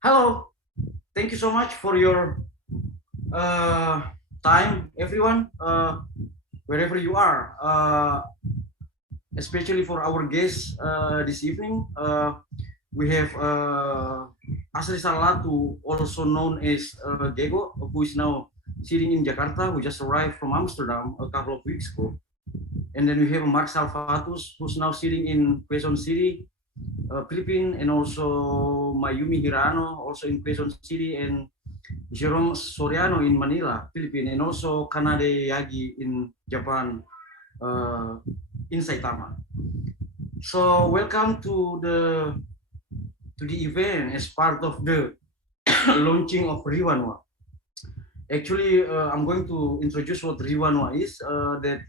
Hello, thank you so much for your time, everyone, wherever you are, especially for our guests this evening. We have Ashry Sallatu, also known as Gego, who is now sitting in Jakarta, who just arrived from Amsterdam a couple of weeks ago. And then we have Salvatus, who's now sitting in Quezon City, Philippines, and also Mayumi Hirano, also in Quezon City, and Gerome Soriano in Manila, Philippines, and also Kanade Yagi in Japan, in Saitama. So welcome to the event as part of the launching of Riwanua. Actually, I'm going to introduce what Riwanua is. That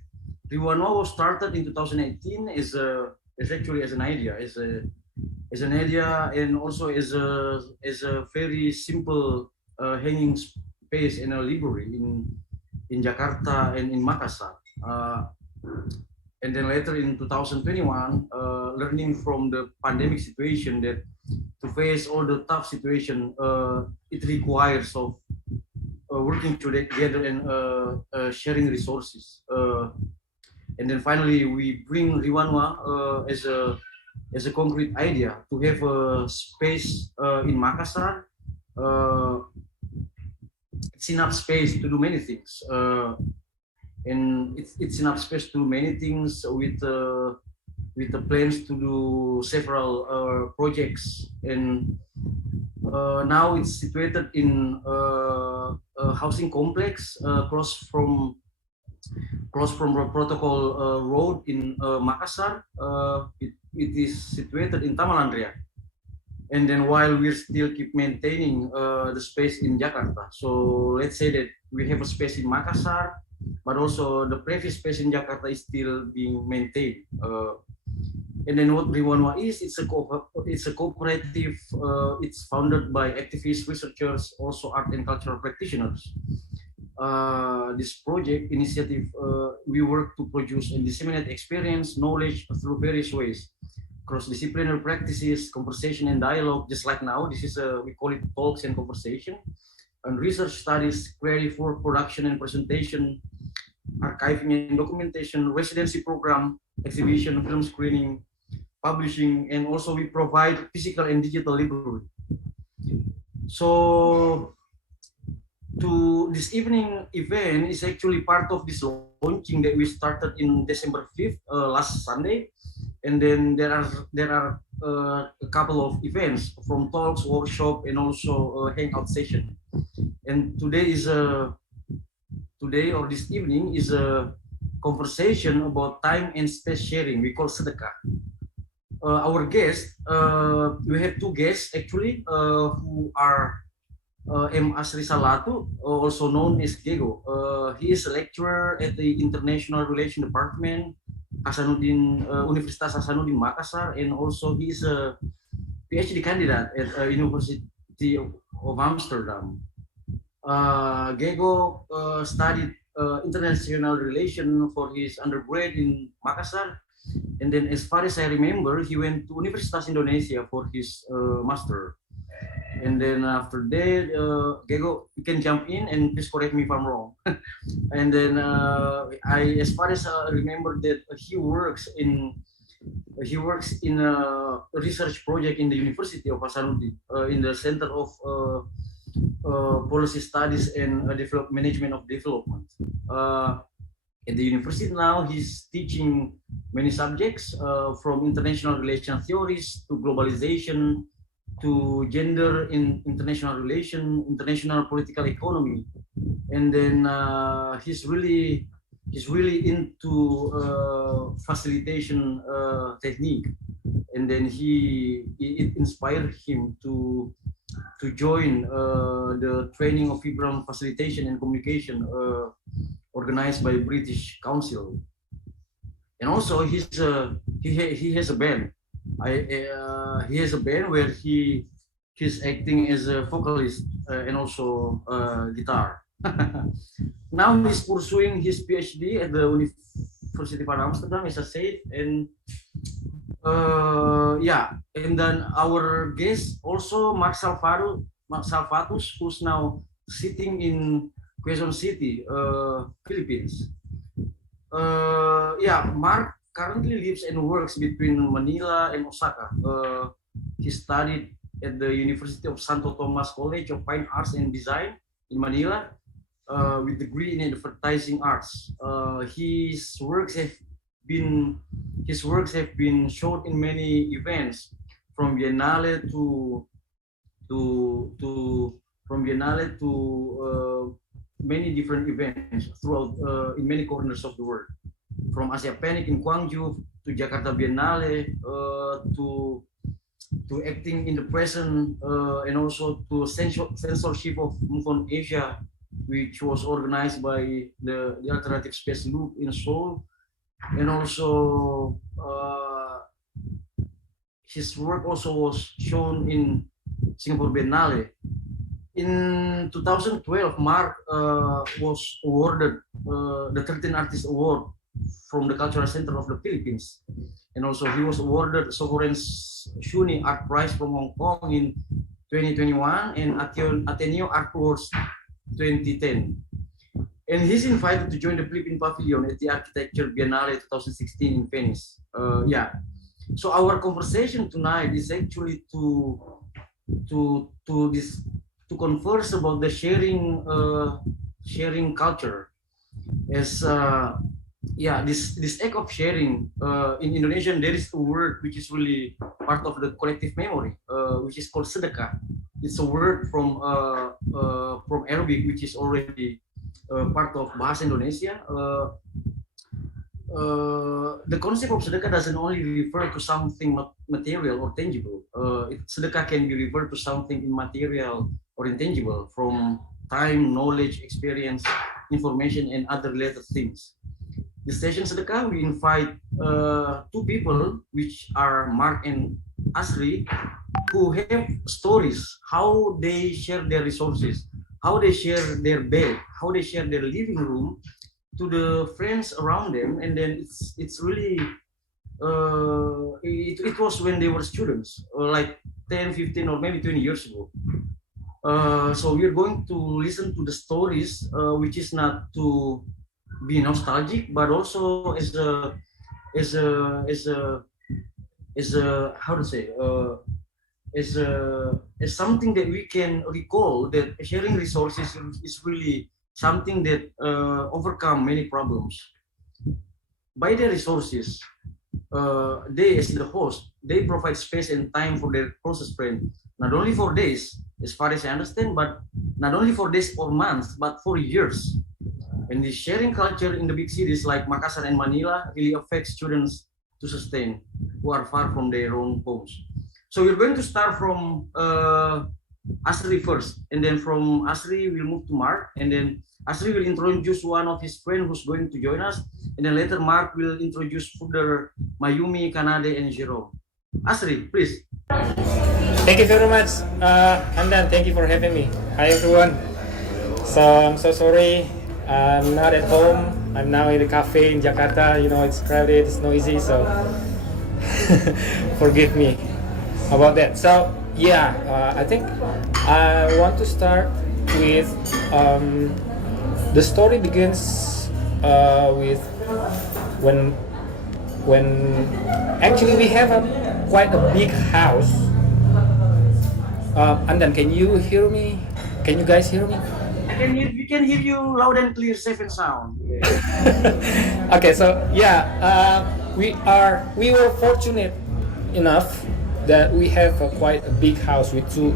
Riwanua was started in 2018 as actually as an idea, as an idea, and also as a very simple hanging space in a library in Jakarta and in Makassar. And then later in 2021, learning from the pandemic situation that to face all the tough situation, it requires of working together and sharing resources. And then finally, we bring Riwanua as a concrete idea to have a space in Makassar. It's enough space to do many things, and it's enough space to do many things with the plans to do several projects. And now it's situated in a housing complex close from the Protocol Road in Makassar. It is situated in Tamalandria. And then while we still keep maintaining the space in Jakarta. So let's say that we have a space in Makassar, but also the previous space in Jakarta is still being maintained. And then what Riwanua is, it's a cooperative. It's founded by activists, researchers, also art and cultural practitioners. This project initiative, we work to produce and disseminate experience, knowledge through various ways, cross-disciplinary practices, conversation and dialogue. Just like now, this is we call it talks and conversation, and research studies, creative work, production and presentation, archiving and documentation, residency program, exhibition, film screening, publishing, and also we provide physical and digital library. So this evening event is actually part of this launching that we started in December 5th, last Sunday. And then there are a couple of events from talks, workshop, and also a hangout session. And this evening is a conversation about time and space sharing. We call Sedekah. Our guests, we have two guests actually, who are Ashry Sallatu, also known as Gego. He is a lecturer at the International Relations Department, Universitas Hasanuddin Makassar, and also he is a PhD candidate at University of Amsterdam. Gego studied international relations for his undergrad in Makassar, and then as far as I remember, he went to Universitas Indonesia for his master. And then after that, Gego, you can jump in and please correct me if I'm wrong. And then as far as I remember, that he works in a research project in the University of Hasanuddin, in the Center of Policy Studies and Management of Development. At the university now, he's teaching many subjects, from international relations theories to globalization, to gender in international relation, international political economy. And then he's really into facilitation technique. And then it inspired him to join the training of Fibram facilitation and communication organized by British Council. And also he has a band. He has a band where he's acting as a vocalist and also guitar. Now he's pursuing his PhD at the Universiteit van Amsterdam, as I said, and Yeah, and then our guest also Mark Salvatus, who's now sitting in Quezon City, Philippines. Yeah, Mark currently lives and works between Manila and Osaka. He studied at the University of Santo Tomas College of Fine Arts and Design in Manila with degree in advertising arts. Been his works have been shown in many events, from Biennale to from Biennale to many different events throughout in many corners of the world, from Asia Panic in Gwangju to Jakarta Biennale to acting in the present and also to censorship of Move on Asia, which was organized by the Alternative Space Loop in Seoul, and also his work also was shown in Singapore Biennale. In 2012, Mark was awarded the 13th Artist Award from the Cultural Center of the Philippines, and also he was awarded Sovereign Shuni Art Prize from Hong Kong in 2021 and Ateneo Art Awards 2010. And he's invited to join the Philippine Pavilion at the Architecture Biennale 2016 in Venice. Yeah. So our conversation tonight is actually to converse about the sharing culture, as yeah, this act of sharing. In Indonesian there is a word which is really part of the collective memory, which is called sedekah. It's a word from Arabic, which is already part of bahasa Indonesia. The concept of sedekah doesn't only refer to something material or tangible. Sedekah can be referred to something immaterial or intangible, from time, knowledge, experience, information, and other related things. The session sedekah, we invite two people, which are Mark and Ashry, who have stories, how they share their resources, how they share their bed, how they share their living room to the friends around them. And then it's really it was when they were students, like 10, 15, or maybe 20 years ago. So we're going to listen to the stories, which is not to be nostalgic, but also as a how to say, as something that we can recall, that sharing resources is really something that overcome many problems. By their resources, they, as the host, they provide space and time for their closest friend, not only for days, as far as I understand, but not only for days or months, but for years. And the sharing culture in the big cities like Makassar and Manila really affects students to sustain who are far from their own homes. So we're going to start from Ashry first, and then from Ashry we'll move to Mark, and then Ashry will introduce one of his friends who's going to join us, and then later Mark will introduce further Mayumi, Kanade, and Gerome. Ashry, please. Thank you very much, Andan. Thank you for having me. Hi everyone. So I'm so sorry, I'm not at home. I'm now in a cafe in Jakarta. You know, it's crowded, it's noisy, so forgive me about that. So yeah, I think I want to start with the story begins with when actually we have quite a big house. Andan, can you hear me? Can you guys hear me? We can hear you loud and clear, safe and sound. Okay, so yeah, we were fortunate enough that we have quite a big house with two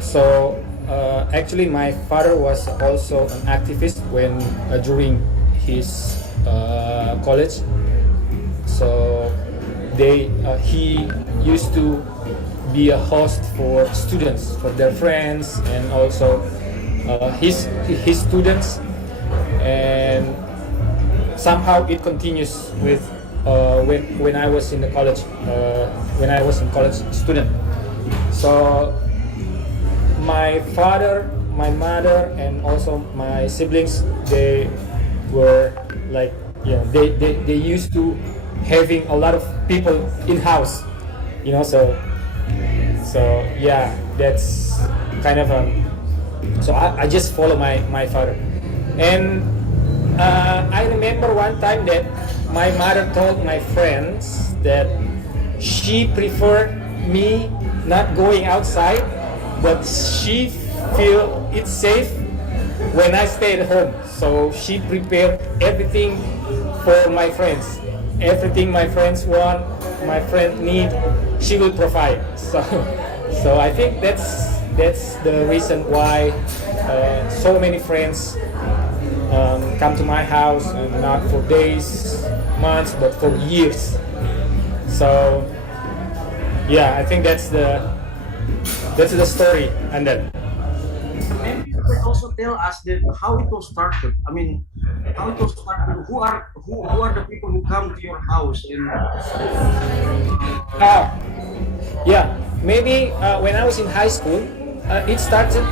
so actually my father was also an activist when during his college. So he used to be a host for students, for their friends, and also his students, and somehow it continues with when I was in the college, when I was a college student. So my father, my mother, and also my siblings, they were like they used to having a lot of people in house, so yeah, that's kind of so I just follow my father. And I remember one time that my mother told my friends that she preferred me not going outside, but she feel it's safe when I stay at home. So she prepared everything for my friends. Everything my friends want, my friend need, she will provide. So I think that's the reason why so many friends come to my house, and not for days, months, but for years. So yeah, I think that's the story. And then Maybe you can also tell us that how it was started. I mean, how it was started. Who are the people who come to your house? And yeah, maybe when I was in high school, it started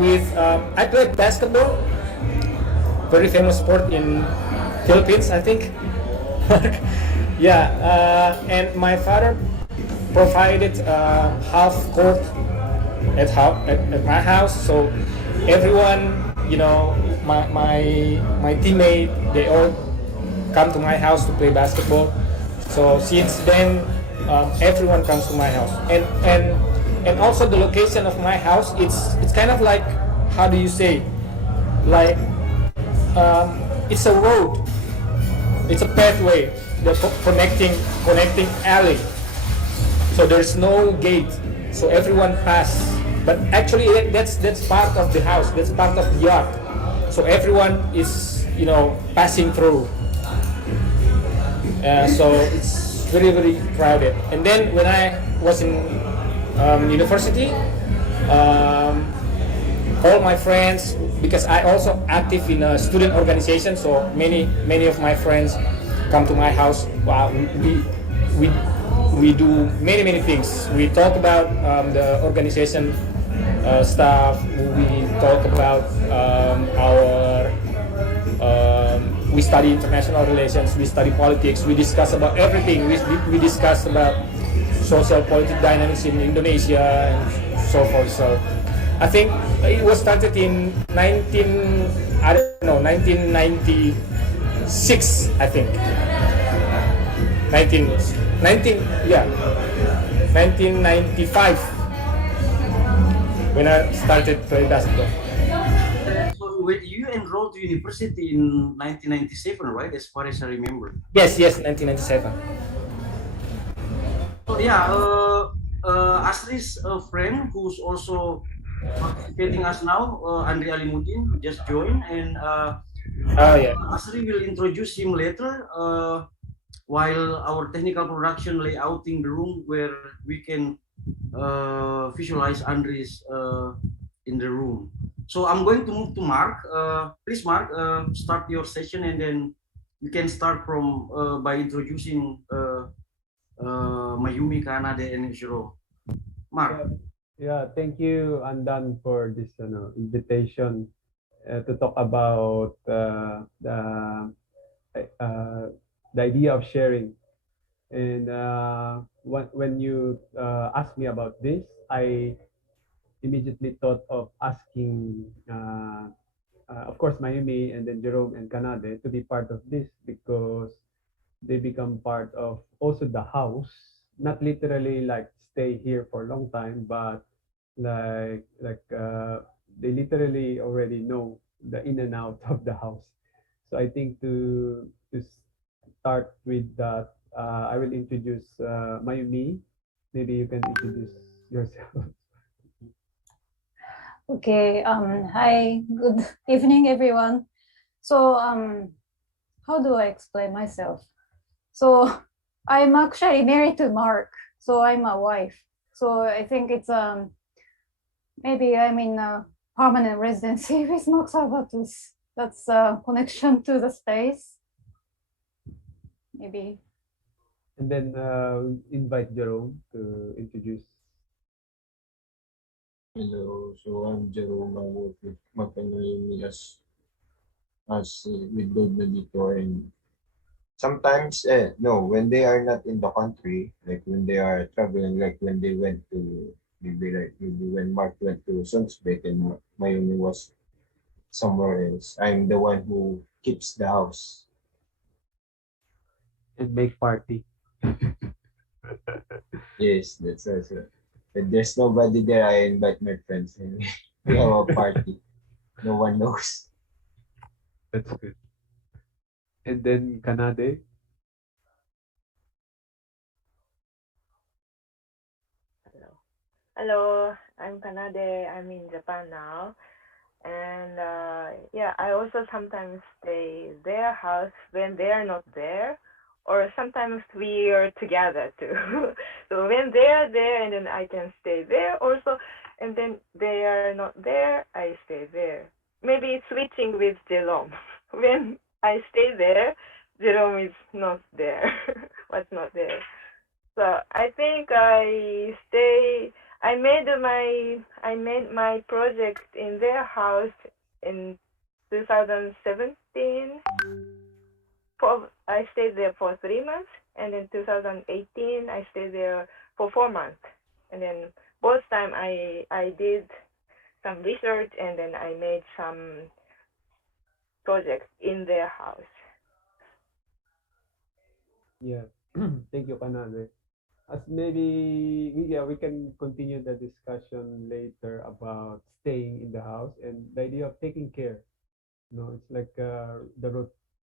with I played basketball, very famous sport in Philippines, I think. Yeah, and my father provided half court at my house, so everyone, my teammate, they all come to my house to play basketball. So since then, everyone comes to my house, and also the location of my house, it's kind of like, how do you say, like it's a road, it's a pathway, the connecting alley. So there's no gate, so everyone pass. But actually, that's part of the house, that's part of the yard. So everyone is, passing through. So it's very, very crowded. And then when I was in university, all my friends, because I also active in a student organization, so many of my friends come to my house. We do many things. We talk about the organization stuff. We talk about we study international relations. We study politics. We discuss about everything. We discuss about social politic dynamics in Indonesia and so forth. So I think it was started in 1996, I think. 1995 when I started playing basketball. so when you enrolled to university in 1997, right? As far as I remember. Yes, 1997. So yeah, Ashry's friend who's also participating us now, Andri Alimuddin, just joined, and Yeah. Ashry will introduce him later. While our technical production layouting the room where we can visualize Andres in the room. So I'm going to move to Mark. Please, Mark, start your session, and then we can start from by introducing Mayumi, Kanade, and Jerome. Mark. Yeah, thank you, Andan, for this invitation to talk about the idea of sharing. And when you asked me about this, I immediately thought of asking, of course, Mayumi and then Jerome and Kanade to be part of this, because they become part of also the house, not literally like stay here for a long time, but like they literally already know the in and out of the house. So I think to start with that, I will introduce Mayumi. Maybe you can introduce yourself. Okay. Hi. Good evening, everyone. So, how do I explain myself? So, I'm actually married to Mark. So I'm a wife. So I think it's maybe I'm in a permanent residency with Mark Salvatus. That's a connection to the space. Maybe. And then invite Jerome to introduce. Hello, so I'm Gerome. I work with Mayumi as with Lord Editor, and sometimes, no, when they are not in the country, like when they are traveling, like when they went to, maybe when Mark went to Sundsbeck and Mayumi was somewhere else, I'm the one who keeps the house. And make party. Yes, that's also. If there's nobody there, I invite my friends and we have a party. No one knows. That's good. And then Kanade. Hello. Hello, I'm Kanade. I'm in Japan now. And yeah, I also sometimes stay their house when they are not there, or sometimes we are together too. So when they are there, and then I can stay there also, and then they are not there, I stay there. Maybe switching with Jerome. When I stay there, Jerome is not there. Was not there. So I think I made my project in their house in 2017. I stayed there for 3 months, and in 2018 I stayed there for 4 months. And then both time I did some research, and then I made some projects in their house. Yeah. Thank you, Kanade. As maybe we can continue the discussion later about staying in the house and the idea of taking care. It's like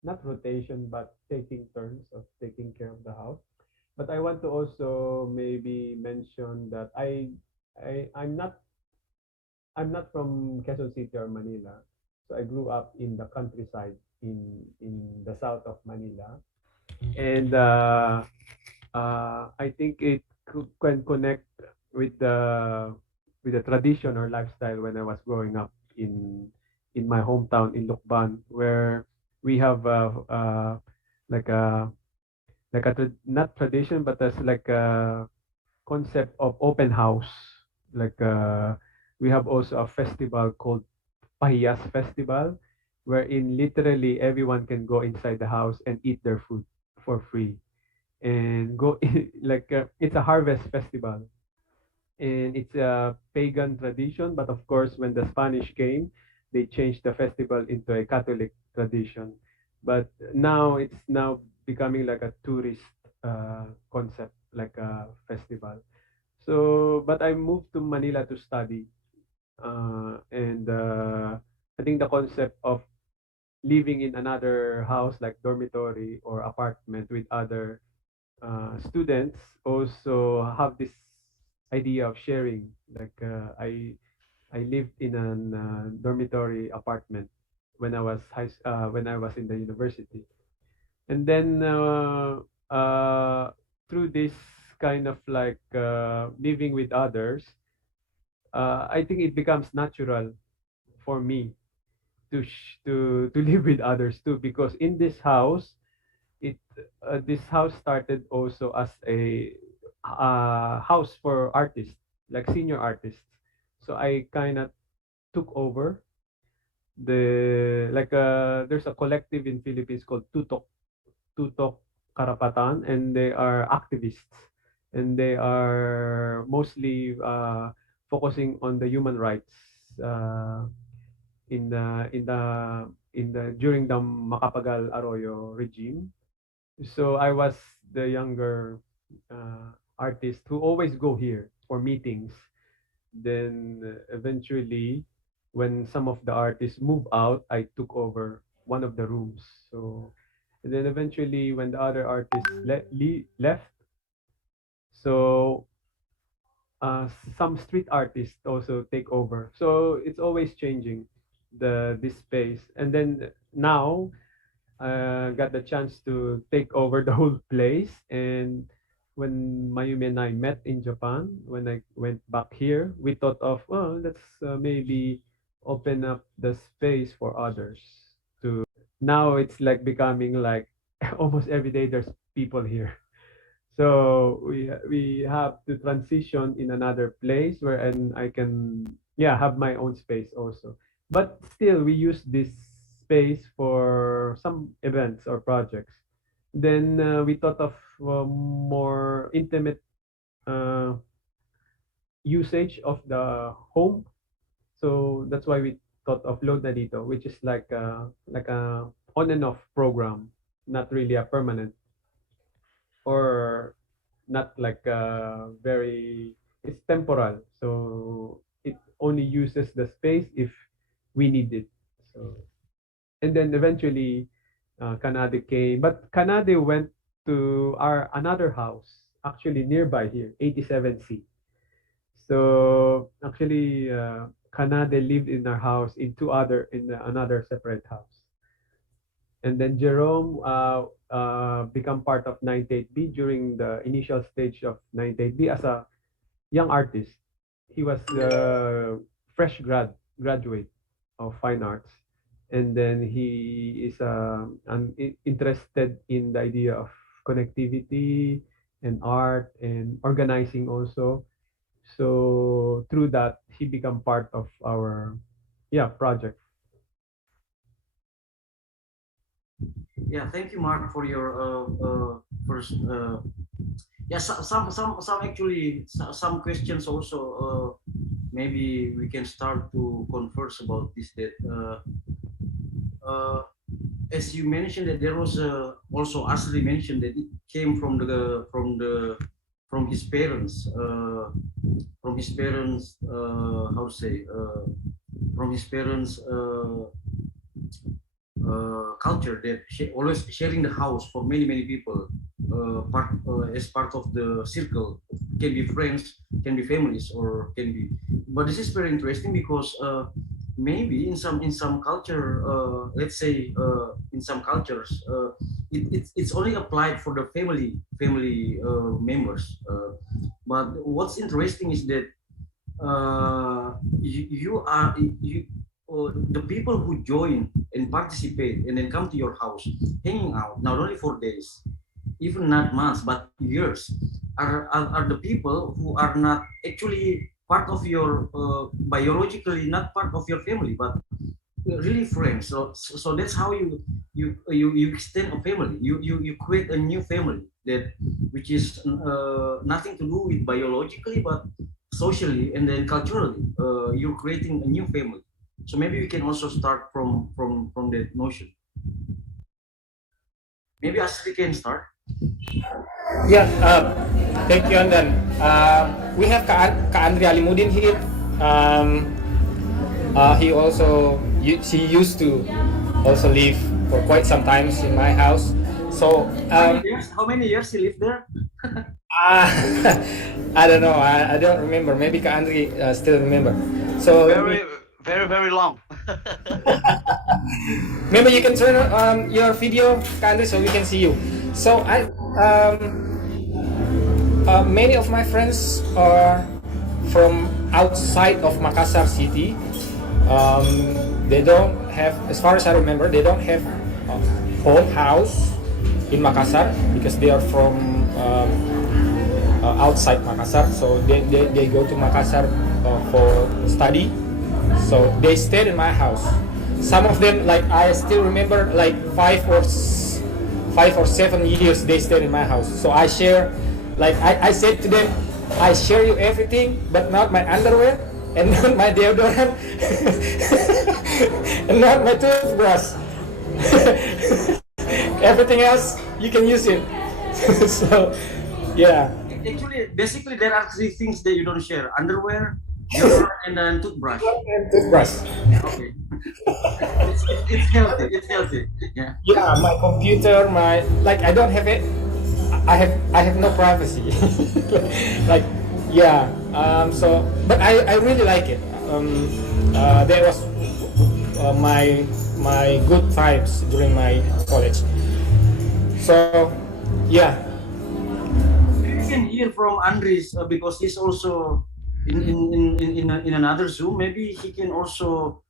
not rotation, but taking turns of taking care of the house. But I want to also maybe mention that I'm not from Quezon City or Manila. So I grew up in the countryside in the south of Manila. And I think it can connect with the tradition or lifestyle when I was growing up in my hometown in Lukban, where we have like a not tradition, but as like a concept of open house. Like we have also a festival called Pahiyas Festival, wherein literally everyone can go inside the house and eat their food for free and go like it's a harvest festival, and it's a pagan tradition, but of course when the Spanish came, they changed the festival into a Catholic tradition. But now it's now becoming like a tourist concept, like a festival. So but I moved to Manila to study, and I think the concept of living in another house like dormitory or apartment with other students also have this idea of sharing. Like I lived in an dormitory apartment when I was in the university, and then through this kind of like living with others, I think it becomes natural for me to live with others too, because in this house it this house started also as a house for artists, like senior artists. So I kind of took over there's a collective in Philippines called Tutok Karapatan, and they are activists, and they are mostly focusing on the human rights uh, in the in the during the Macapagal Arroyo regime. So I was the younger artist who always go here for meetings. Then eventually, when some of the artists move out, I took over one of the rooms. So and then eventually, when the other artists left, so some street artists also take over. So it's always changing this space. And then now got the chance to take over the whole place. And when Mayumi and I met in Japan, when I went back here, we thought of, well, let's maybe open up the space for others to. Now it's like becoming like almost every day there's people here. So we have to transition in another place where and I can have my own space also. But still we use this space for some events or projects. Then we thought of more intimate usage of the home. So that's why we thought of Load na Dito, which is like a on and off program, not really a permanent, or not like very, it's temporal. So it only uses the space if we need it. So, and then eventually Kanade came, but Kanade went to our another house, actually nearby here, 87C. So actually, Kanade lived in our house in another separate house. And then Jerome become part of 98B during the initial stage of 98B as a young artist. He was a fresh graduate of fine arts. And then he is interested in the idea of connectivity and art and organizing also. So through that, he became part of our project. Yeah, thank you, Mark, for your first. Yeah, some actually some questions also. Maybe we can start to converse about this. That as you mentioned that there was also Ashry mentioned that it came from his parents. How to say? From his parents. Culture that always sharing the house for many people, as part of the circle, can be friends, can be families, or can be. But this is very interesting because maybe in some culture, let's say in some cultures, it's only applied for the family members. But what's interesting is that the people who join and participate and then come to your house, hanging out, not only for days, even not months, but years, are the people who are not actually part of your, biologically not part of your family, but really friends. So that's how you extend a family. You create a new family which is nothing to do with biologically, but socially and then culturally. You're creating a new family. So maybe we can also start from that notion. Maybe Ashry can start. Yeah, thank you, Andan. We have Kak Andri Alimudin here. He used to also live for quite some times in my house. So how many years he lived there? I don't know. I don't remember. Maybe Kak Andri still remember. So very long. Maybe you can turn on your video, Kanade, so we can see you. So many of my friends are from outside of Makassar city. They don't have, as far as I remember, they don't have a home house in Makassar because they are from outside Makassar. So they go to Makassar for study. So they stayed in my house. Some of them, like I still remember, like 5 or 7 years they stayed in my house. So I share, like I said to them, I share you everything, but not my underwear and not my deodorant and not my toothbrush. Everything else you can use it. So yeah. Actually, basically there are 3 things that you don't share: underwear, deodorant, and then toothbrush. And toothbrush. Okay. It's healthy. It's healthy. Yeah. Yeah, my computer, I don't have it. I have no privacy. Like, yeah. So, but I really like it. That was my good times during my college. So, yeah. You can hear from Andres because he's also in another Zoom. Maybe he can also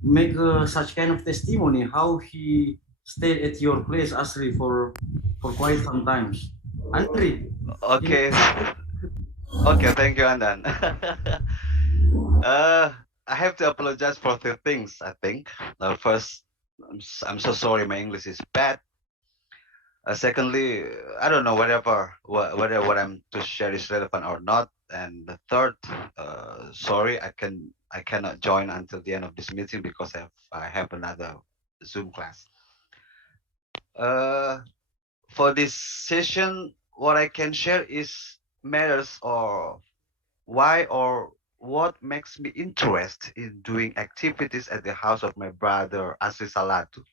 make such kind of testimony how he stayed at your place, Ashry, for quite some times. Andre. Okay. Okay, thank you, Andan. I have to apologize for 2 things, I think. First, I'm so sorry, my English is bad. Secondly, I don't know whether what I'm to share is relevant or not. And the third, sorry, I cannot join until the end of this meeting because I have another Zoom class. For this session, what I can share is matters or why or what makes me interested in doing activities at the house of my brother Ashry Sallatu,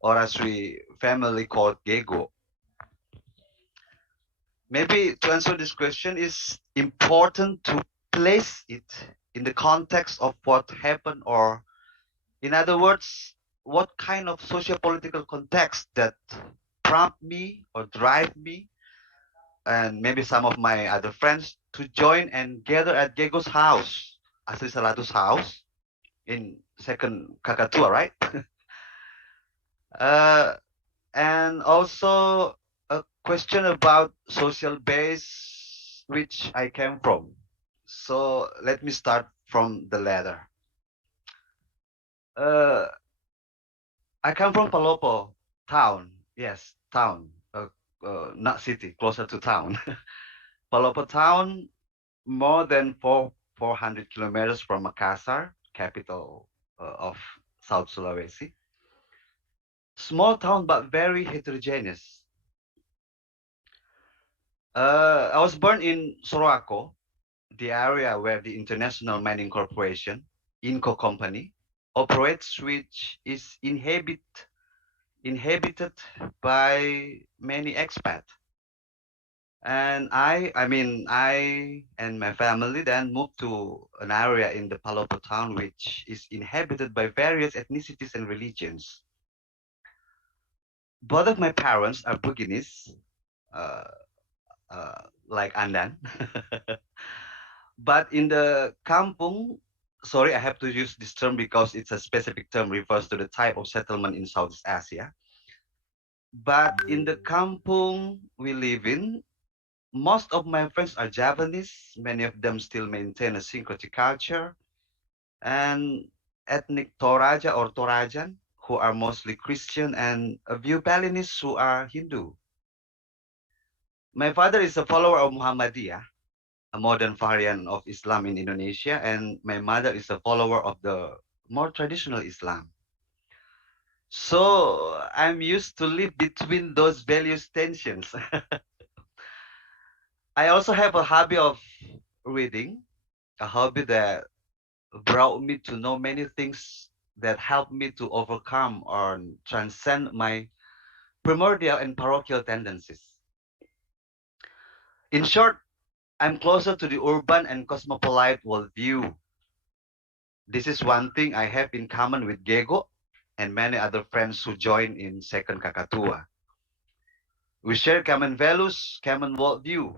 or as we family called Gego. Maybe to answer this question is important to place it in the context of what happened, or in other words, what kind of socio-political context that prompt me or drive me and maybe some of my other friends to join and gather at Gego's house, Ashry Sallatu's house in second Kakatua, right? And also a question about social base which I came from. So let me start from the latter. I come from Palopo town. Yes, town. Not city, closer to town. Palopo town, more than 400 kilometers from Makassar, capital of South Sulawesi. Small town, but very heterogeneous. I was born in Sorowako, the area where the International Mining Corporation, INCO company, operates, which is inhabited by many expats. And I and my family then moved to an area in the Palopo town, which is inhabited by various ethnicities and religions. Both of my parents are Buginese, like Andan. But in the kampung, sorry, I have to use this term because it's a specific term, refers to the type of settlement in Southeast Asia. But in the kampung we live in, most of my friends are Javanese. Many of them still maintain a syncretic culture, and ethnic Toraja or Torajan, who are mostly Christian, and a few Balinese who are Hindu. My father is a follower of Muhammadiyah, a modern variant of Islam in Indonesia, and my mother is a follower of the more traditional Islam. So I'm used to live between those values tensions. I also have a hobby of reading, a hobby that brought me to know many things that helped me to overcome or transcend my primordial and parochial tendencies. In short, I'm closer to the urban and cosmopolite worldview. This is one thing I have in common with Gego and many other friends who join in Second Kakatua. We share common values, common worldview.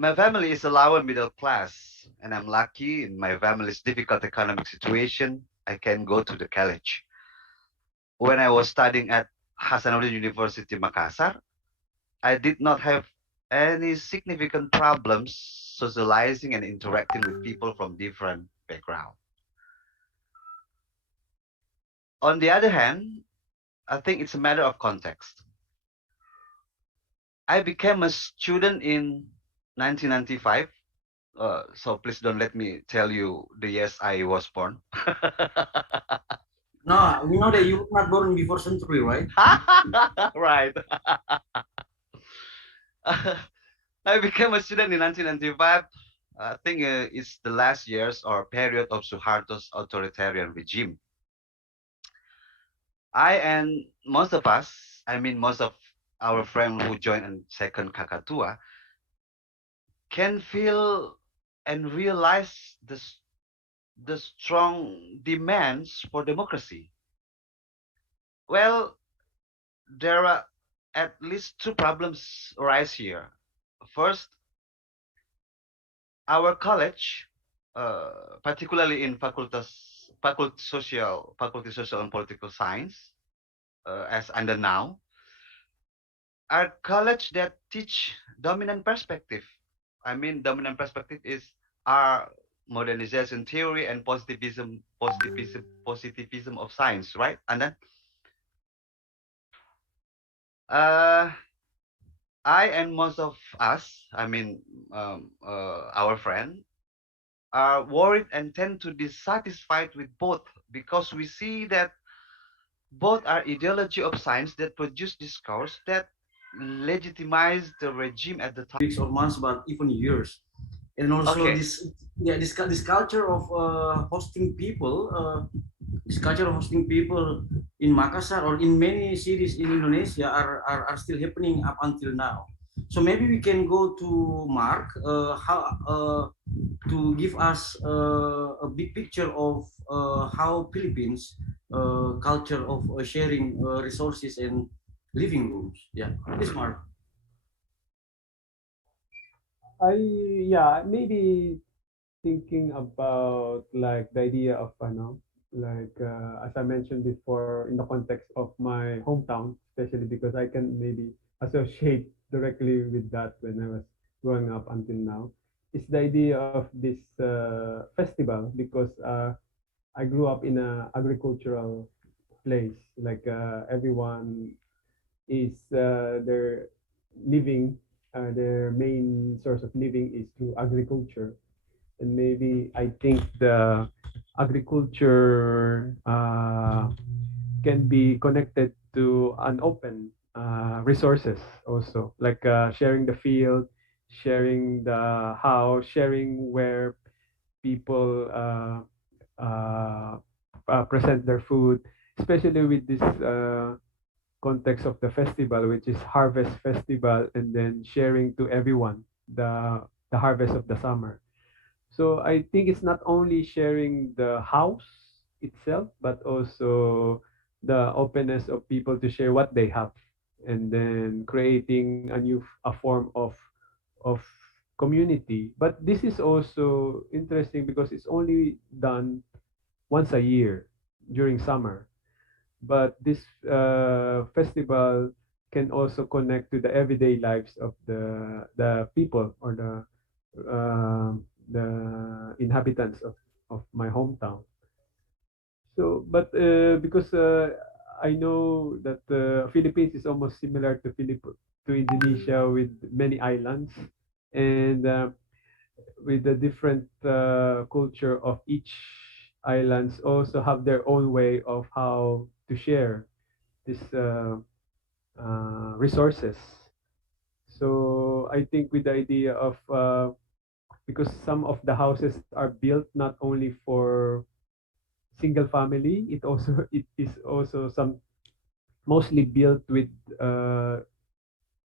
My family is a lower middle class, and I'm lucky in my family's difficult economic situation. I can go to the college. When I was studying at Hasanuddin University, Makassar, I did not have any significant problems socializing and interacting with people from different backgrounds. On the other hand, I think it's a matter of context. I became a student in 1995. So please don't let me tell you the years I was born. No, we know that you were not born before century, right? Right. I became a student in 1995. I think it's the last years or period of Suharto's authoritarian regime. I and most of us, most of our friends who joined in Second Kakatua, can feel and realize the strong demands for democracy. Well, there are at least two problems arise here. First, our college, particularly in faculty social and political science, as under now, are college that teach dominant perspective. Dominant perspective is our modernization theory and positivism of science, right? And then Uh, I and most of us, our friend, are worried and tend to dissatisfied with both because we see that both are ideology of science that produce discourse that legitimize the regime at the time. Weeks or months, but even years. And also Okay. this culture of hosting people, this culture of hosting people in Makassar or in many cities in Indonesia are still happening up until now. So maybe we can go to Mark how to give us a big picture of how Philippines culture of sharing resources and living rooms. Yeah, please, Mark. Maybe thinking about like the idea of as I mentioned before in the context of my hometown, especially because I can maybe associate directly with that when I was growing up until now, is the idea of this festival because I grew up in a agricultural place. Like everyone is their living, their main source of living is through agriculture, and maybe I think the agriculture can be connected to an open resources also, like sharing the field, sharing the house, sharing where people present their food, especially with this context of the festival, which is harvest festival, and then sharing to everyone the harvest of the summer. So I think it's not only sharing the house itself, but also the openness of people to share what they have, and then creating a form of community. But this is also interesting because it's only done once a year during summer. But this festival can also connect to the everyday lives of the people or the inhabitants of my hometown. So, but because I know that Philippines is almost similar to Indonesia with many islands, and with the different culture of each islands also have their own way of how to share these resources. So I think with the idea of because some of the houses are built not only for single family, it is also some mostly built with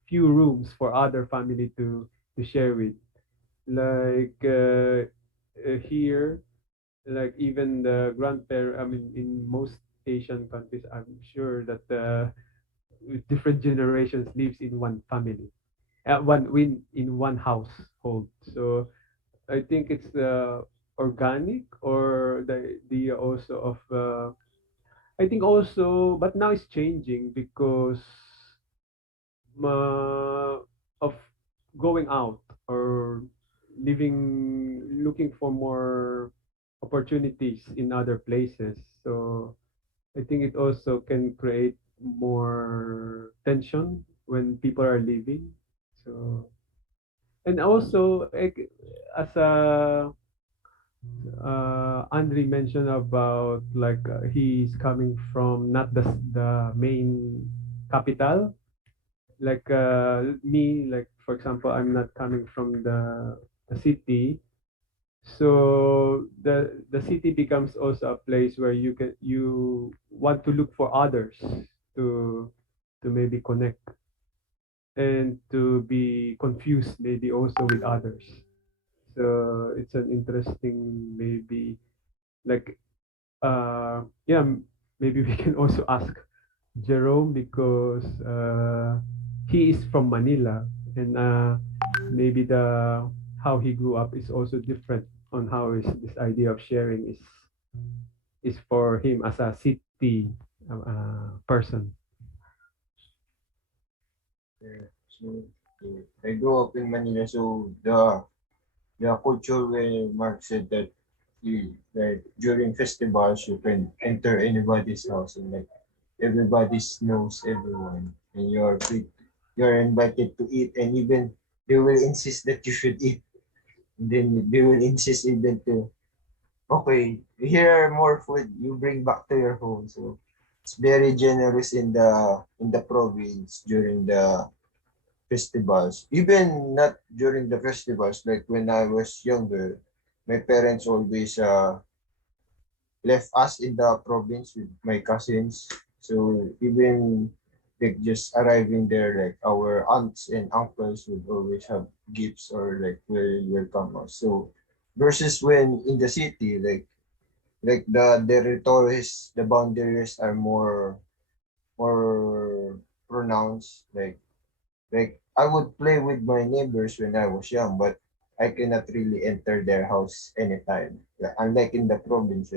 few rooms for other family to share with. Like here, like even the grandparent, I mean, in most Asian countries, I'm sure that different generations lives in one family, in one household. So I think it's organic or the idea also of I think also, but now it's changing because of going out or looking for more opportunities in other places. So I think it also can create more tension when people are leaving. So, and also as Andre mentioned about like he's coming from not the main capital, like me, like for example, I'm not coming from the city. So the city becomes also a place where you want to look for others to maybe connect and to be confused maybe also with others. So it's an interesting maybe like yeah, maybe we can also ask Jerome because he is from Manila, and maybe the how he grew up is also different on how is this idea of sharing is for him as a city person. Yeah. So I grew up in Manila, so the culture where Mark said that like during festivals you can enter anybody's house and like everybody knows everyone. and you're invited to eat, and even they will insist that you should eat. And then they will insist even to, okay, here are more food you bring back to your home. So it's very generous in the province during the festivals. Even not during the festivals, like when I was younger, my parents always left us in the province with my cousins. So even like just arriving there, like our aunts and uncles would always have gifts or like will welcome us. So versus when in the city, like the territories, the boundaries are more pronounced. Like I would play with my neighbors when I was young, but I cannot really enter their house anytime. Yeah, unlike in the province,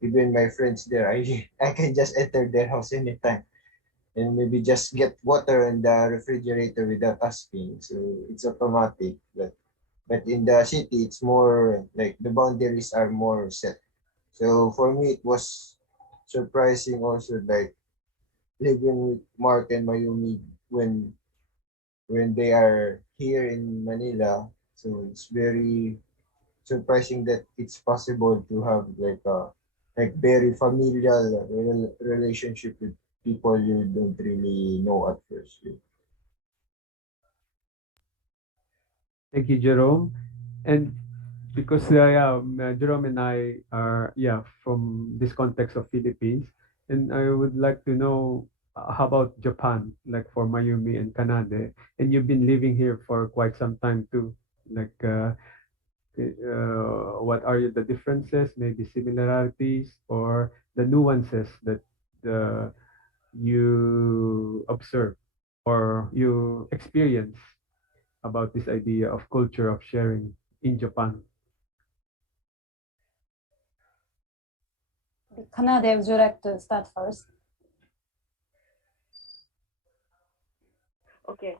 even my friends there, I can just enter their house anytime and maybe just get water in the refrigerator without asking. So it's automatic. But in the city, it's more like the boundaries are more set. So for me, it was surprising also, like living with Mark and Mayumi when when they are here in Manila. So it's very surprising that it's possible to have like very familial relationship with people you don't really know at first. Thank you, Jerome. And because Jerome and I are from this context of Philippines, and I would like to know how about Japan, like for Mayumi and Kanade, and you've been living here for quite some time too. Like, what are the differences, maybe similarities, or the nuances that you observe or you experience about this idea of culture of sharing in Japan? Kanade, would you like to start first? Okay.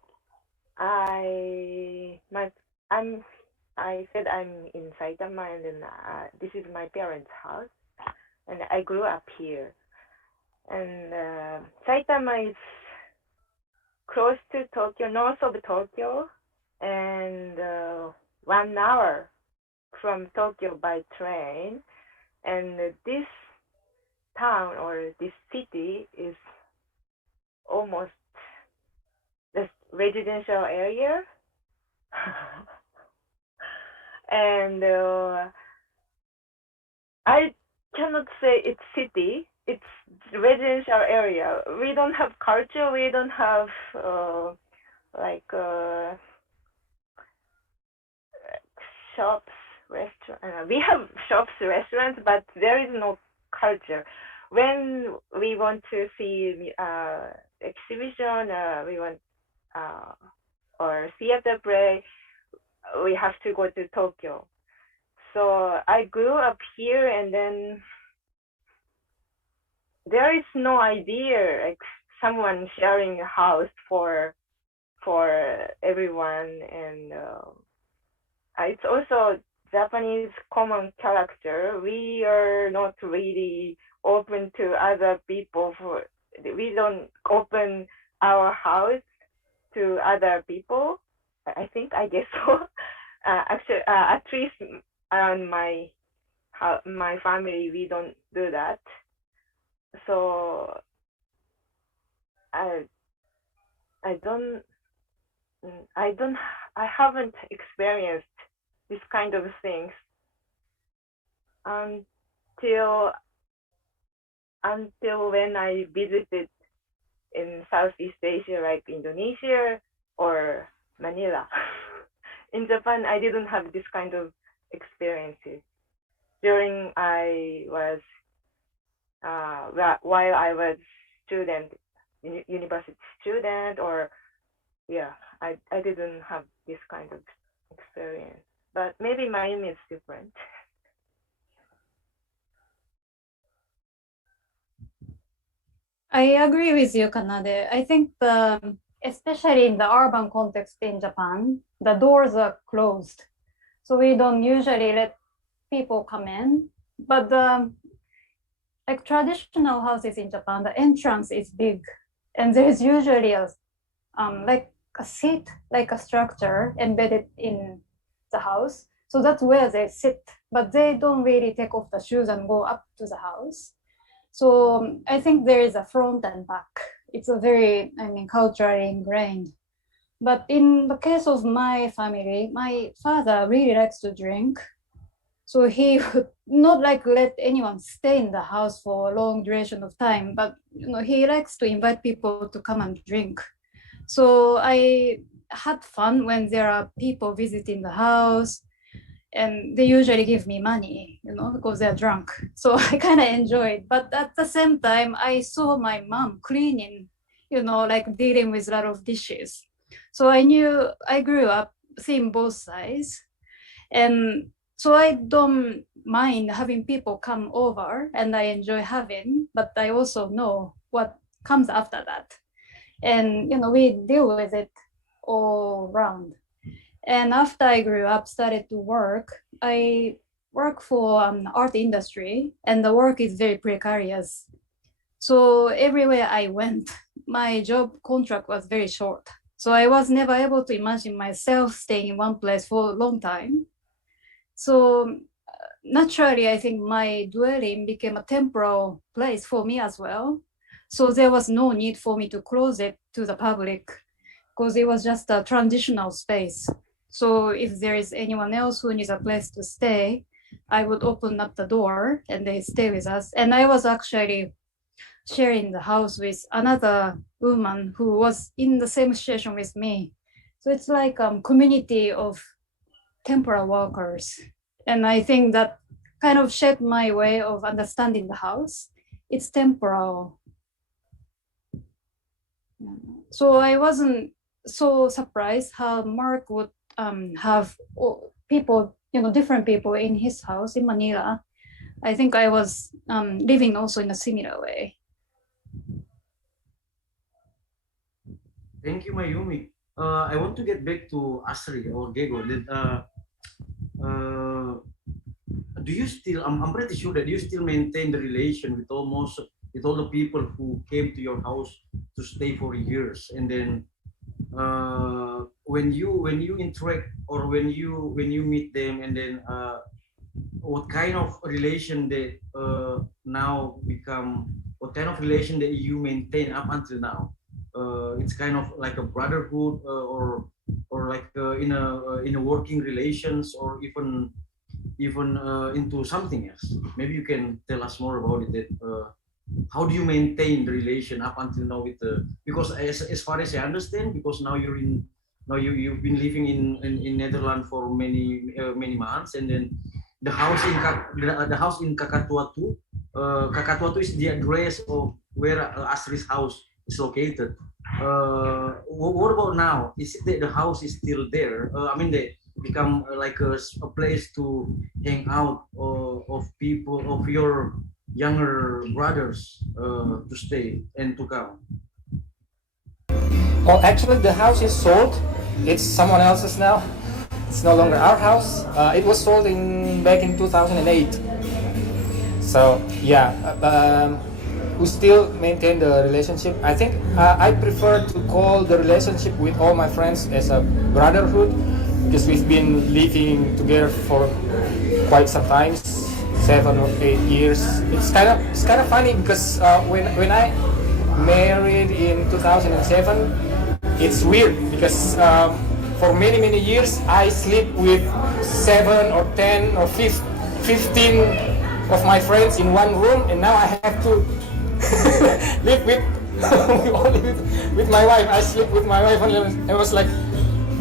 I said I'm in Saitama, and then this is my parents' house, and I grew up here. And Saitama is close to Tokyo, north of Tokyo, and 1 hour from Tokyo by train. And this town or this city is almost the residential area. And I cannot say it's city, it's residential area. We don't have culture, we don't have shops, restaurants. We have shops, restaurants, but there is no culture. When we want to see exhibition, we want or theater play, we have to go to Tokyo. So I grew up here, and then there is no idea like someone sharing a house for everyone, and it's also Japanese common character. We are not really open to other people. We don't open our house to other people. I guess so. Actually, at least around my family, we don't do that. So I haven't experienced this kind of things until when I visited in Southeast Asia, like Indonesia or Manila. In Japan, I didn't have this kind of experiences during while I was university student, or I didn't have this kind of experience. But maybe Mayumi is different. I agree with you, Kanade. I think especially in the urban context in Japan, the doors are closed. So we don't usually let people come in. But like traditional houses in Japan, the entrance is big. and there's usually a like a seat, like a structure embedded in the house. So that's where they sit, but they don't really take off the shoes and go up to the house. So I think there is a front and back. It's a very, culturally ingrained. But in the case of my family, my father really likes to drink. So he would not like let anyone stay in the house for a long duration of time, but he likes to invite people to come and drink. So I had fun when there are people visiting the house, and they usually give me money, because they're drunk. So I kind of enjoyed. But at the same time, I saw my mom cleaning, like dealing with a lot of dishes. So I grew up seeing both sides. And so I don't mind having people come over, and I enjoy having, but I also know what comes after that. And, we deal with it all around. And after I grew up, started to work, I work for art industry, and the work is very precarious. So everywhere I went, my job contract was very short. So I was never able to imagine myself staying in one place for a long time. So naturally, I think my dwelling became a temporal place for me as well. So there was no need for me to close it to the public, because it was just a transitional space. So if there is anyone else who needs a place to stay, I would open up the door and they stay with us. And I was actually sharing the house with another woman who was in the same situation with me. So it's like a community of temporary workers. And I think that kind of shaped my way of understanding the house. It's temporal. So I wasn't so surprised how Mark would have people, different people in his house in Manila. I think I was living also in a similar way. Thank you, Mayumi. I want to get back to Ashry or Gego. Do you still? I'm pretty sure that you still maintain the relation with all the people who came to your house to stay for years, and then when you interact or when you meet them, and then what kind of relation they now become? What kind of relation that you maintain up until now? It's kind of like a brotherhood, or like in a working relations, or even into something else. Maybe you can tell us more about it. How do you maintain the relation up until now with because as far as I understand, because now you've been living in Netherlands for many months, and then the house in Kakatuatu. Kakatuatu is the address of where Ashry's house is located. What about now? Is it that the house is still there? They become like a place to hang out of people, of your younger brothers to stay and to come. Oh, actually, the house is sold. It's someone else's now. It's no longer our house. It was sold back in 2008. So yeah, we still maintain the relationship. I think I prefer to call the relationship with all my friends as a brotherhood, because we've been living together for quite some time, 7 or 8 years. It's kind of funny because when I married in 2007, it's weird because for many years I sleep with 7 or 10 or 15 of my friends in one room, and now I have to live with my wife. I sleep with my wife only. I was like,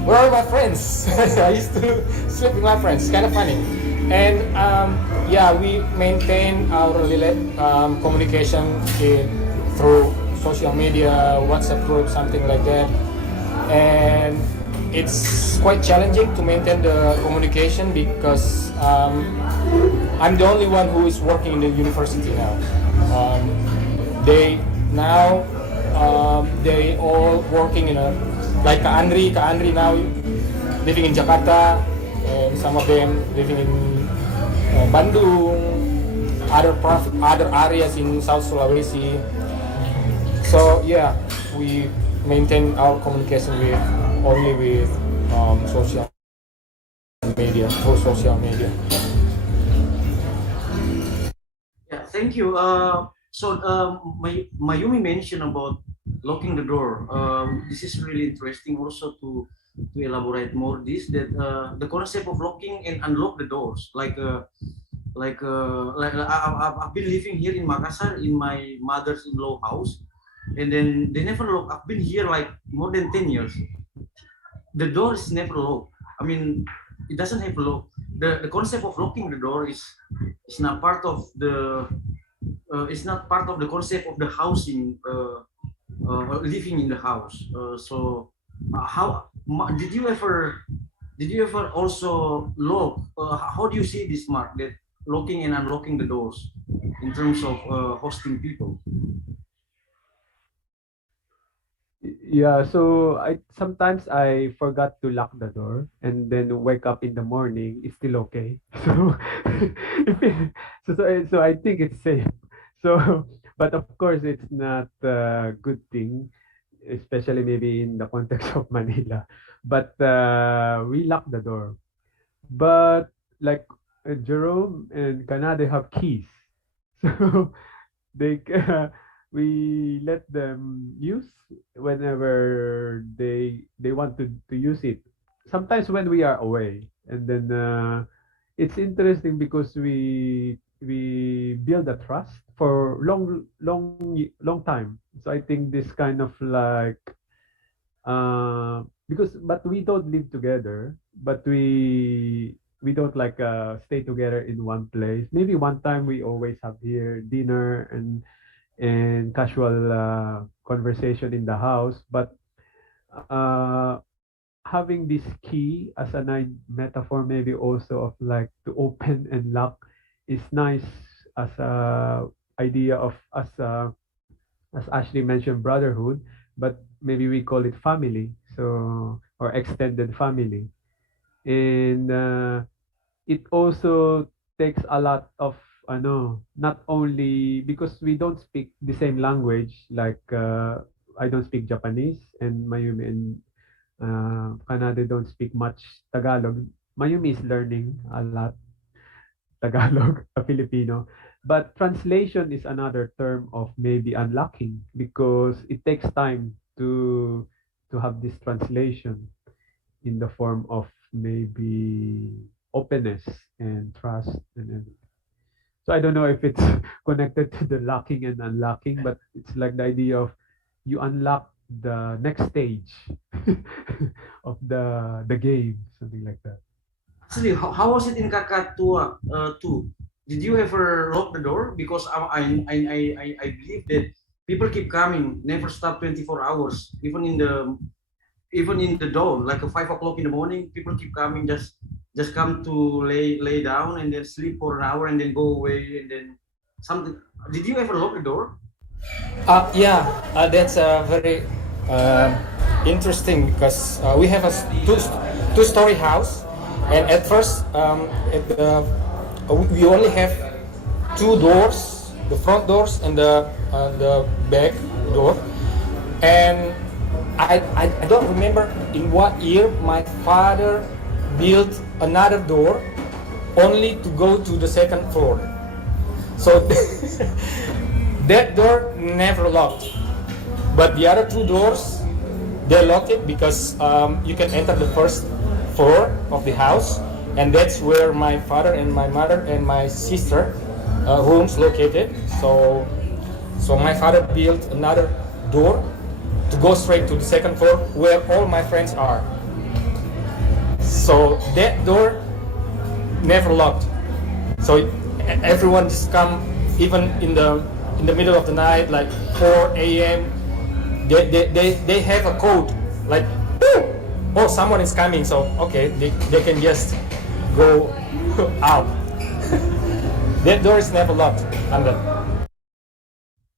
where are my friends? I used to sleep with my friends. It's kind of funny. And yeah, we maintain our communication through social media, WhatsApp group, something like that. And it's quite challenging to maintain the communication because I'm the only one who is working in the university now. They all working in like Andri now living in Jakarta, and some of them living in Bandung, other areas in South Sulawesi. So yeah, we maintain our communication with only with social media, through social media. Yeah, thank you. Mayumi mentioned about locking the door. This is really interesting also to elaborate more this that the concept of locking and unlock the doors I've been living here in Makassar in my mother's-in-law house, and then they never lock. I've been here like more than 10 years. The door is never locked. I mean, it doesn't have a lock. The concept of locking the door is not part of the it's not part of the concept of the housing living in the house. How did you ever also lock? How do you see this, Mark? That locking and unlocking the doors in terms of hosting people? Yeah, so sometimes I forgot to lock the door and then wake up in the morning, it's still okay. So so I think it's safe. So but of course it's not a good thing, especially maybe in the context of Manila. But we lock the door. But like Jerome and Kanade have keys. So they we let them use whenever they want to use it. Sometimes when we are away, and then it's interesting because we build a trust for long time. So I think this kind of like because but we don't live together, but we don't like stay together in one place. Maybe one time we always have here dinner and casual conversation in the house, but having this key as a metaphor maybe also of like to open and lock is nice as a idea of as Ashry mentioned brotherhood, but maybe we call it family, so or extended family. And it also takes a lot of not only because we don't speak the same language, like I don't speak Japanese, and Mayumi and Kanade don't speak much Tagalog. Mayumi is learning a lot Tagalog, a Filipino. But translation is another term of maybe unlocking because it takes time to have this translation in the form of maybe openness and trust and everything. So I don't know if it's connected to the locking and unlocking, but it's like the idea of you unlock the next stage of the game, something like that. Actually, how was it in Kakatua too? Did you ever lock the door? Because I believe that people keep coming, never stop 24 hours, even in the dawn, like at 5 o'clock in the morning, people keep coming, just come to lay down and then sleep for an hour and then go away and then something. Did you ever lock the door? Yeah, that's very interesting because we have a two-story house, and at first we only have two doors, the front doors and the back door, and I don't remember in what year my father built another door only to go to the second floor. So that door never locked. But the other two doors, they locked it because you can enter the first floor of the house, and that's where my father and my mother and my sister rooms located. So my father built another door to go straight to the second floor where all my friends are. So that door never locked. So everyone just come, even in the middle of the night, like 4 a.m. They have a code, like, oh, someone is coming. So okay, they can just go out. That door is never locked. Andan.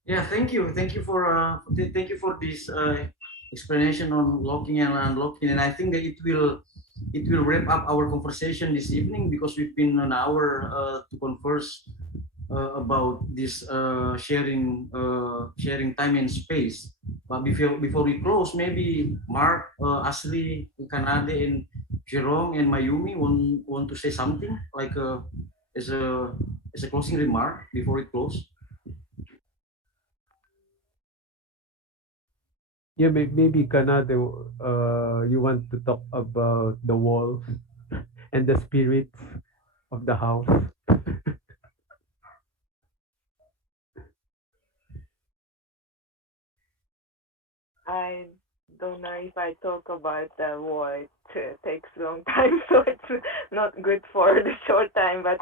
Yeah, thank you for this explanation on locking and unlocking, and I think that it will wrap up our conversation this evening because we've been an hour to converse about this sharing time and space. But before we close, maybe Mark, Ashry, Kanade, and Gerome and Mayumi want to say something like as a closing remark before we close. Yeah, maybe Kanade, you want to talk about the walls and the spirits of the house. I don't know if I talk about the war. It takes a long time, so it's not good for the short time. But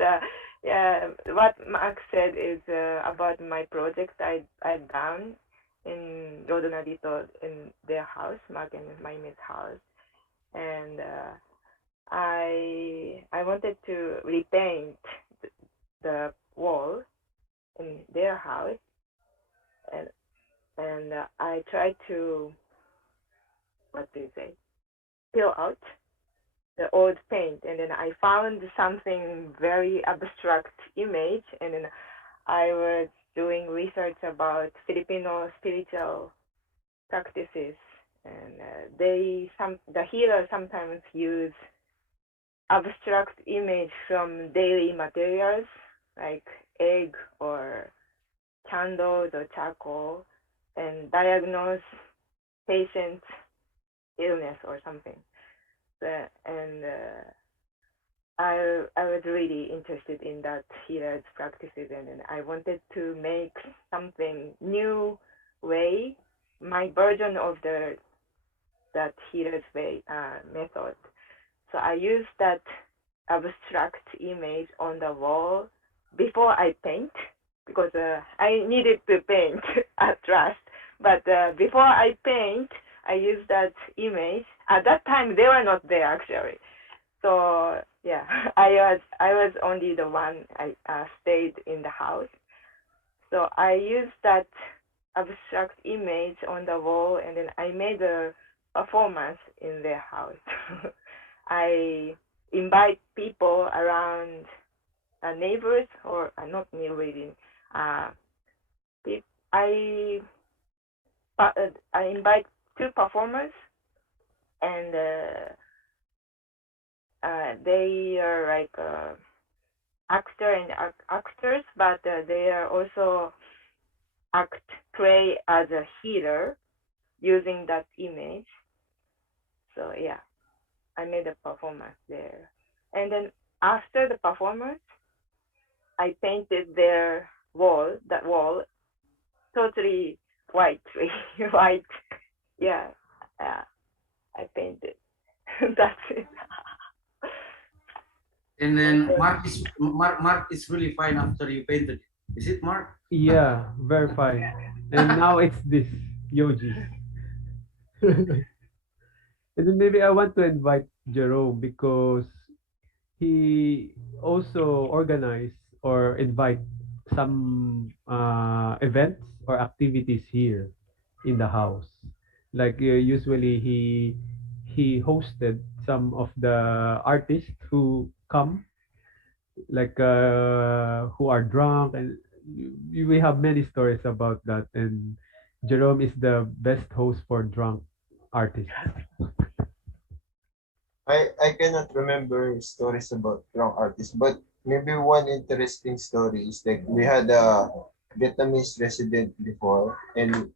yeah, what Max said is about my project I've done in Rodonadito in their house, Mark and Mayumi's house, and I wanted to repaint the wall in their house, and I tried to, what do you say, peel out the old paint, and then I found something very abstract image, and then I was doing research about Filipino spiritual practices, and the healers sometimes use abstract image from daily materials like egg or candles or charcoal and diagnose patient's illness or something. And I was really interested in that healer's practices, and I wanted to make something new way, my version of that healer's way method. So I used that abstract image on the wall before I paint, because I needed to paint at last. But before I paint, I used that image. At that time, they were not there actually. So yeah, I was only the one I stayed in the house. So I used that abstract image on the wall, and then I made a performance in their house. I invite people around, neighbors, or not neighbors. I invite two performers, and they are like actor and actors, but they are also play as a healer using that image. So yeah, I made a performance there, and then after the performance, I painted their wall, totally white, white. Yeah, I painted. That's it. And then Mark is really fine after you painted. Is it, Mark? Yeah, very fine. And now it's this Yoji. And then maybe I want to invite Jerome because he also organized or invite some events or activities here in the house. Like usually he hosted some of the artists who come, like who are drunk, and we have many stories about that. And Jerome is the best host for drunk artists. I cannot remember stories about drunk artists, but maybe one interesting story is that we had a Vietnamese resident before, and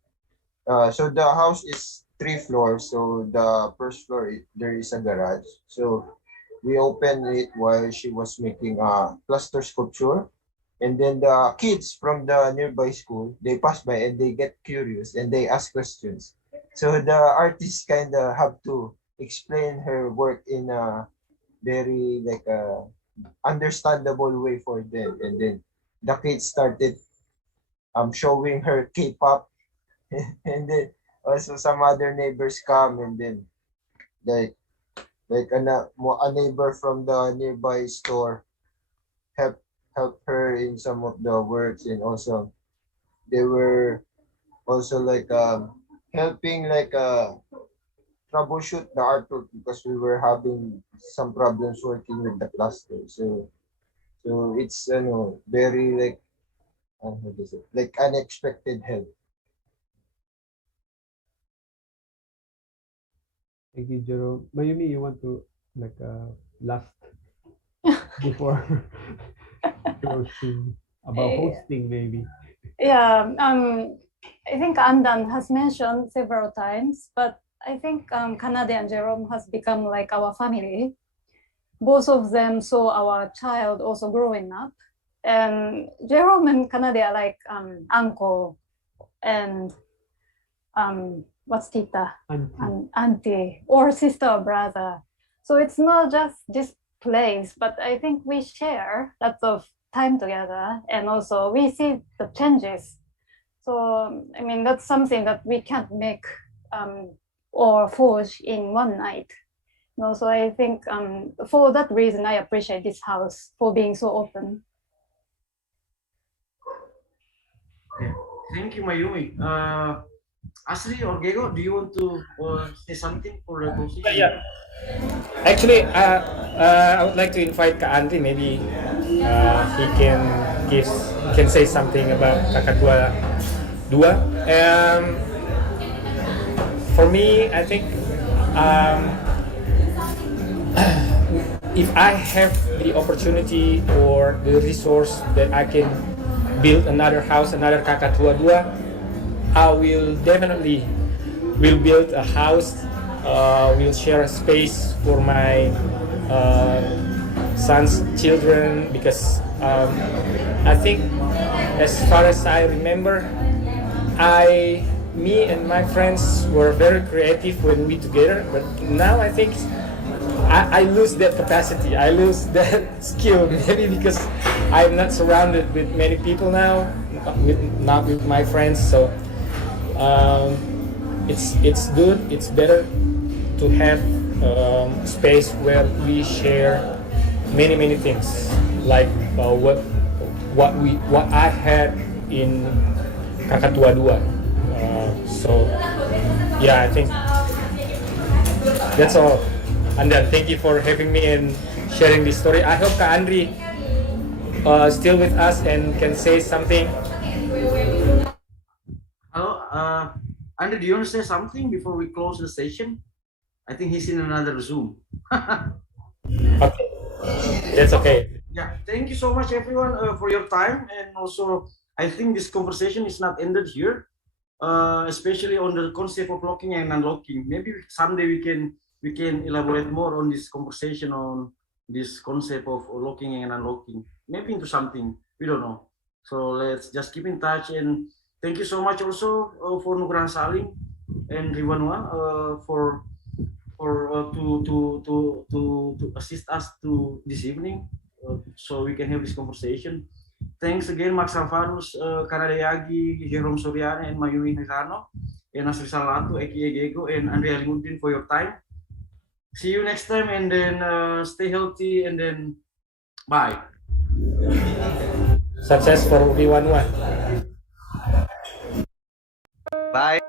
so the house is 3 floors. So the first floor there is a garage. So we opened it while she was making a plaster sculpture, and then the kids from the nearby school, they pass by and they get curious and they ask questions. So the artist kind of have to explain her work in a very like understandable way for them, and then the kids started showing her K-pop, and then also some other neighbors come, and then like a neighbor from the nearby store help her in some of the works, and also they were also like helping like troubleshoot the artwork because we were having some problems working with the cluster. So it's very like how do you say, like unexpected help. Thank you, Jerome. Mayumi, you want to like last before closing about hosting maybe? Yeah, I think Andan has mentioned several times, but I think Kanade and Jerome has become like our family. Both of them saw our child also growing up. And Jerome and Kanade are like uncle and what's tita? Auntie or sister or brother. So it's not just this place, but I think we share lots of time together, and also we see the changes. So I mean, that's something that we can't make or forge in one night. No, so I think for that reason, I appreciate this house for being so open. Thank you, Mayumi. Ashry or Gego, do you want to say something for the closing? Yeah. Actually, I would like to invite Kak Andri. Maybe he can say something about Kakatua Dua. For me, I think if I have the opportunity or the resource that I can build another house, another Kakatua Dua, I will definitely build a house. Will share a space for my son's children, because I think, as far as I remember, me and my friends were very creative when we together, but now I think I lose that capacity, I lose that skill, maybe because I'm not surrounded with many people now, not with my friends. So it's good, it's better to have space where we share many things, like what I had in Kakatua Dua. So yeah, I think that's all. And then thank you for having me and sharing this story. I hope Kak Andri still with us and can say something. Hello, Andri, do you want to say something before we close the session? I think he's in another Zoom. Okay, that's okay. Yeah, thank you so much, everyone, for your time. And also, I think this conversation is not ended here, especially on the concept of locking and unlocking. Maybe someday we can elaborate more on this conversation on this concept of locking and unlocking. Maybe into something, we don't know. So let's just keep in touch. And thank you so much also for Nugrahan Salim and Riwanua to assist us to this evening, so we can have this conversation. Thanks again, Salvatus, Kanade Yagi, Gerome Soriano, and Mayumi Hirano, and Ashry Sallatu, a.k.a. Gego, and Andre Alimudin for your time. See you next time, and then stay healthy, and then bye. Success for Riwanua. Bye.